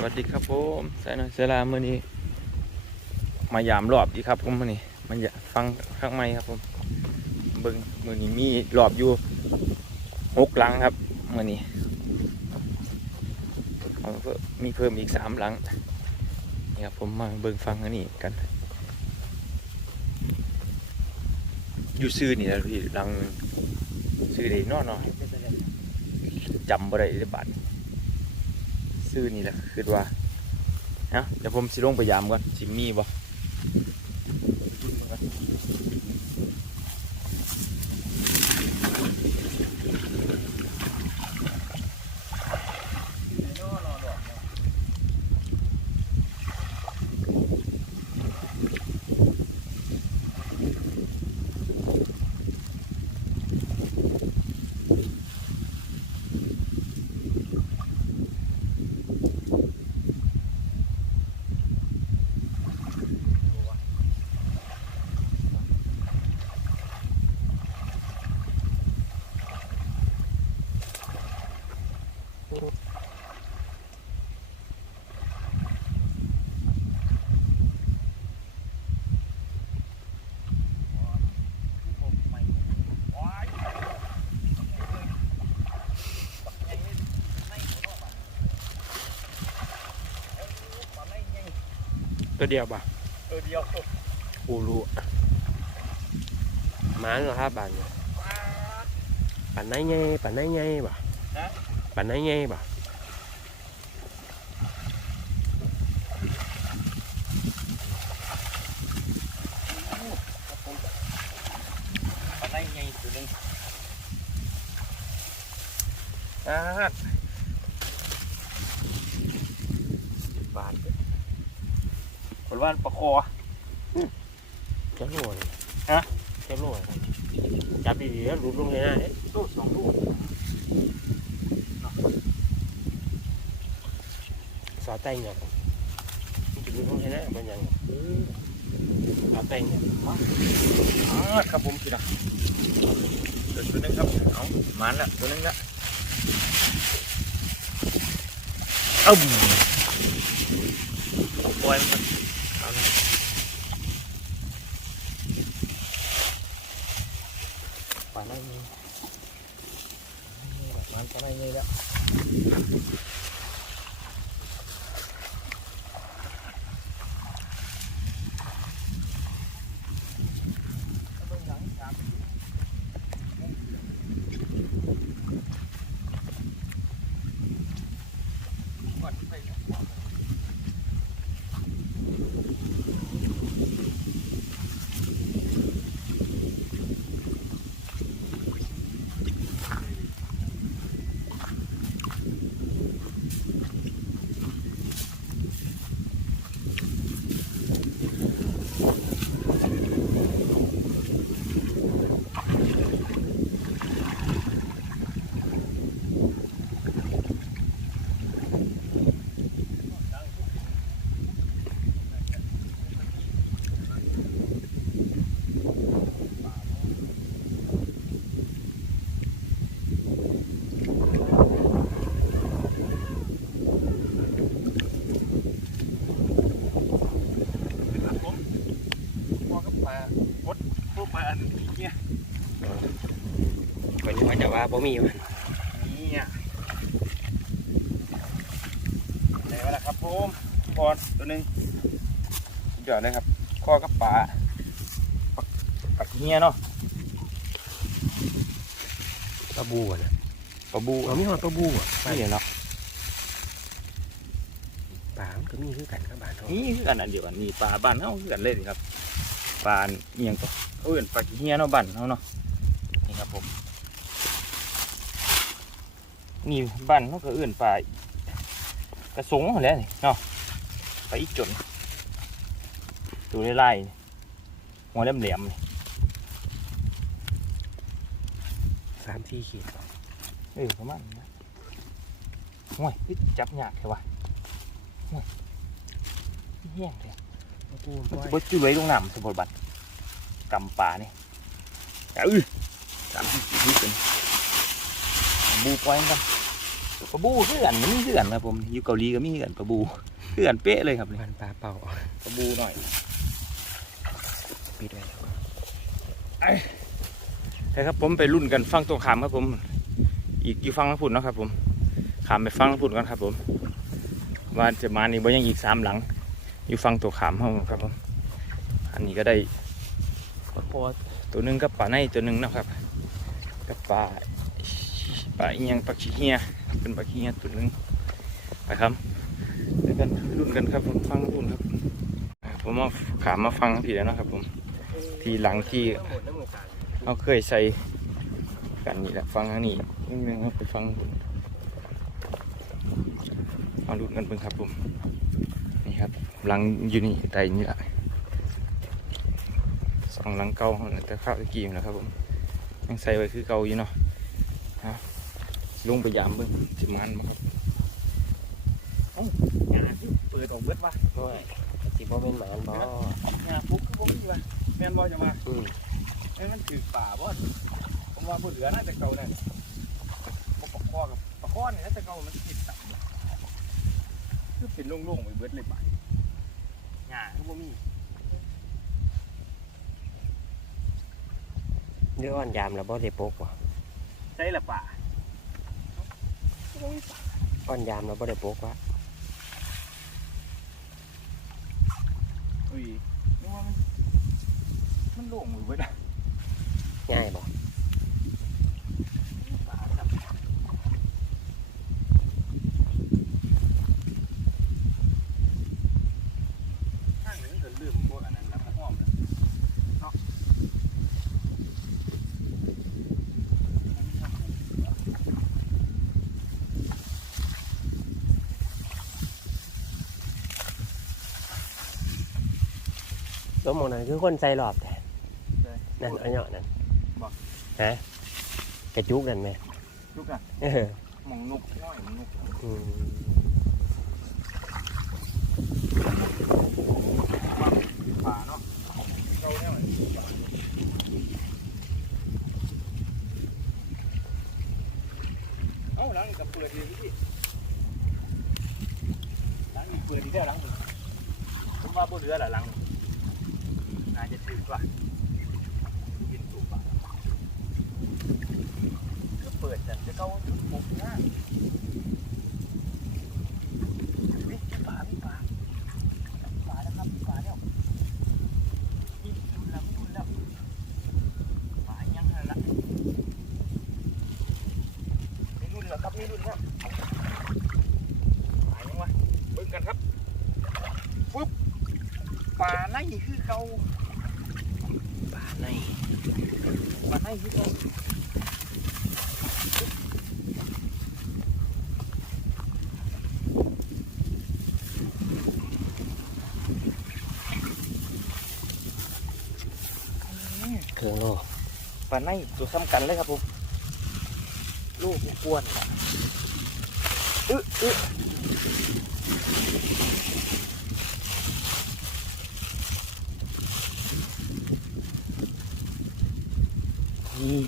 สวัสดีครับผมสายหน่อยเสยลามื่อนี้ มายามรอบดีครับผมมื่อนี้มันอยากฟังข้างในครับผมเบิ้งมื่อนี้มีรอบอยู่หกหลังครับมื่อนี้เอาเพิ่มมีเพิ่มอีกสามหลังนี่ครับผมมาเบิ้งฟังอันนี้กันอยู่ซื้อนี่แหละพี่หลังซื้อได้นอหน่อยจำบ่ได้เลยบัด ซื้อนี่แหละคือว่าเอ้าเดี๋ยวผมสิลงไปยามก่อนสิมีบ่ ตัวเดียวบ่ตัวเดียวปูรู้หมันเหรอครับบานเนี่ยปันไหนไงปันไหนไงบ่ปันไหนไงบ่ปลาไหลไงตัวหนึงอ่าสิบบาท คนว่านปลาคอจะโลเลยฮะจะโลเลยจับดีๆแล้วหลุดลงเลยนะเอ๊ะตู้สองลูกสอดแตงเนี่ยมันจะหลุดลงเลยนะมันยังสอดแตงเนี่ยอ่าครับผมสินะเดี๋ยวตัวหนึงครับเอามันละตัวหนึงละเอ้าปล่อยมันเอาละปลาไหลไง มันปลาไหลไงแล้ว ครับผมพอกับปลากดพวกปลาอันนี้ คนนี้ ว่าจะว่าบ่มีมันนี่อะไหนวะล่ะครับผมก่อนตัวหนึ่งสุดยอดเลยครับข้อกับปลาปักปักเฮียเนาะปลาบูอะนะปลาบูเรามีหอดปลาบูอะนี่เนาะปลามันก็มีคือกันครับบานเขานี่คือกันอันเดียวกันนี่ปลาบ้านเฮาคือกันเลยนี่ครับปลาเอียงตัวเขาเอื่นปลาเฮียเนาะบ้านเฮาเนาะนี่ครับผม นี่บ้านเขาก็เอื่นปลากระสงนั่นแหล้วนี่เนาะปลาอีจนดูไล่ๆนี่หัวแหลมๆนี่สามที่ขีดเออประมาณนั้นนะห่วยนี่จับยากแค่วะห่วยเฮี้ยงเลยปลาบูมันปล่จะอยบดจุ้ยลงน้ำสมบูรณ์บัตรกำป่านี่จ้าอื้อสามที่สี่ที่เป็น บูปล่อยกันปลาบูคือกันมันมีคือกันครับผมอยู่เกาหลีก็มีคือกันปลาบูคือกันเป๊ะเลยครับนี่มันปลาเป่าปลาบูหน่อยปิดไว้แล้วนะครับผมไปรุ่นกันฟังตัวขามครับผม อีกอยู่ฟังน้ำผุนเนาะครับ ผมขามไปฟังน้ำผุนกันครับผมว่าจะมานี่บ่ยังอีกสามหลัง อยู่ฟังตัวขามห้องครับผมอันนี้ก็ได้ปลาคอตัวหนึงกับปลาในตัวหนึงเนาะครับ กับปลา ปลาอีหยังปลาขี้เหียเป็นปลาขี้เหียตัวหนึงไปครับเดี๋ยวกันรุ่นกันครับผมฟังน้ำผุนครับ ผมมาขามมาฟังพี่แล้วนะครับ ผม ทีหลังที่หมดน้ำมือาเราเคยใส่กันนี่แหละฟังอันนี้นิดนึงครับไปฟังผมมาดูกันเบิ่งครับผมนี่ครับหลังอยู่นี่ใดนี่แหละสองหลังเก่าแต่ข้าวตะกี้นะครับผมยังใส่ไว้คือเก่าอยู่เนาะฮะ ลงไปยามเบิ่งสิมันมาครับเอ้างานที่เปิดออกเบิดวะด้วยสิบ่เป็นหมานบ่งานปุ๊บปุ๊บนี่วะแม่นบ่จะมาอืมไอ้มันถือป่าบ่ผมว่าผู้เหลือน่าจะเก่านั่นบ่ปะคอกับปะคอนี่น่าจะเก่ามันติดต่ำเลยคือเป็นโล่งๆไปเบิดเลยบ่ายหญ้าคือบ่มีเรื่องอ่อนยามแล้วบ่ได้ปกบ่ใช่ละป่า อ่อนยามแล้วบ่ได้ปกวะอุ้ยนึกว่ามันมันโล่งไปเบิดอะง่ายบ่ป่าครับข้างนี้มันก็ลืมพวกอันนั้นแล้วก็อ้อมแล้วเนาะ ส มมองนั้นคือคนใส่รอบแต่นั่นอันเนาะนั่นฮะกระจุกนั่นแม่ลูกอะเออมองนกน้อยมองนกอืมป่าเนาะเก่าแน่เลยป่าเอ้าหลังนี่กับเปิดดีพี่หลังนี่เปิดดีได้หลังนี่ผมว่าบ่เหลือละหลังนี่น่าจะถือกว่ากินถูกป่ะก็ เปิดแต่จะเก่าปุ๊บนะวิป่าวิป่าป่าแล้วครับป่าแล้วนี่ดูแล้วดูแล้วป่ายังไงล่ะนี่รุ่นแล้วครับนี่รุ่นแล้วป่ายังวะเบิ่งกันครับปุ๊บป่าในคือเก่าป่าในป่าในคือเก่าอืม เครื่องโล ป่าในตัวซ้ำกันเลยครับผมลูกกวนๆน่ะอึอึนี่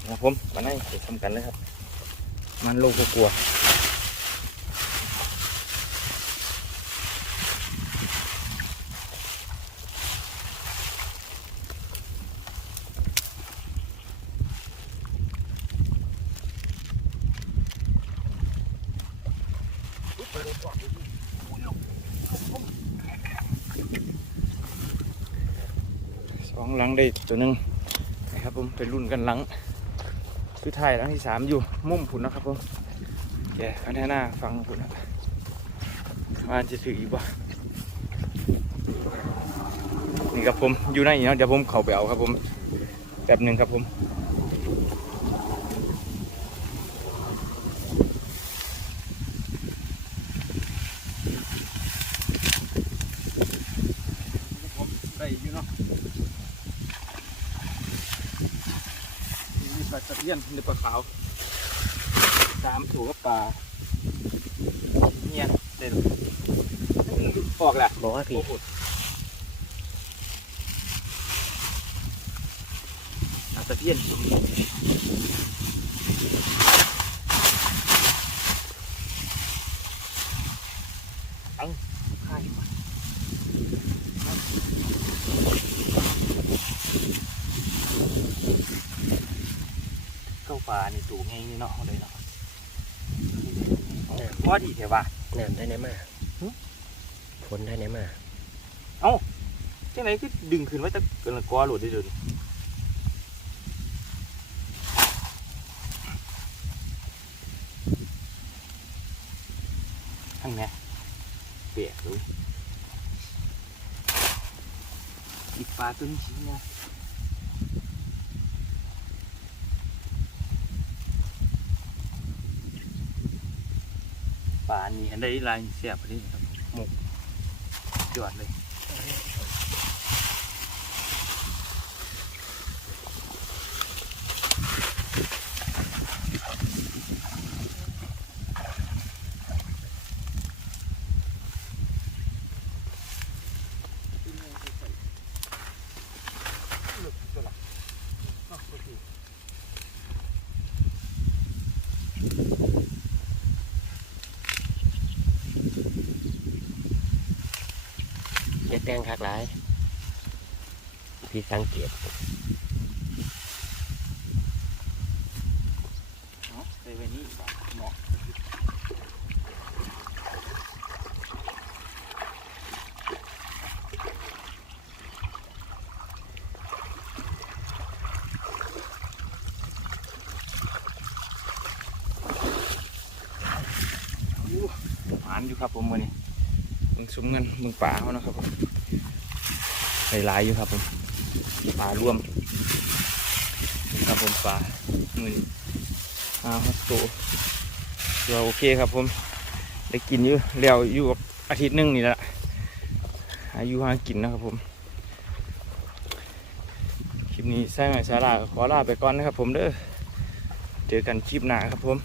นะครับผมป่าในตัวซ้ำกันเลยครับ มันลูกกลัว ลังได้ตัวหนึ่งนะครับผมไปรุ่นกันหลังคือถ่ายหลังที่สามอยู่มุ่มผุนนะครับผมแกอันหน้าฟังผุนนะครับว่าจะถืออีกบ่นี่ครับผมอยู่ในนี้เนาะเดี๋ยวผมเข้าไปเอาครับผมแป๊บหนึ่งครับผมได้อยู่เนาะมีปลาตะเพียนหรือปลาขาวสามถูกกับปลาเนี่ยเด่นออกแหละบอกว่าพี่โอ้โหปลาตะเพียน เอ้าข้ายมา เข้าป่านี่ตูง่ายนี่เนาะเอาเลยเนาะเอาพอดีเถอะว่ะน้ำได้ไหนมาหึฝนได้ไหนมาจังไหนคือดึงขึ้นไว้แตะเกินละกอโหลดได้เดินทั้งนี้เปียกเลยอีกปลาตัวนี้ชิ้นนะ ป่านี่อันใด้ลายเสียบพอดีครับหมกยอดเลย แต่งคักหลาย พี่สังเกตเนาะไปไว้นี่ก่อนเนาะอู้หวานอยู่ครับผมวันนี้มึงซุ้มเงินมึงป่าเขานะครับผม ไหลายอยู่ครับผมป่ารวมครับผมป่ามืออ่าฮอตโตเดี๋ยวโอเคครับผมได้กินอยู่แล้วอยู่อาทิตย์หนึงนี่แหละอายุหากินนะครับผมคลิปนี้สร้างไงสาระก็ขอลาไปก่อนนะครับผมเด้อเจอกันคลิปหน้าครับผม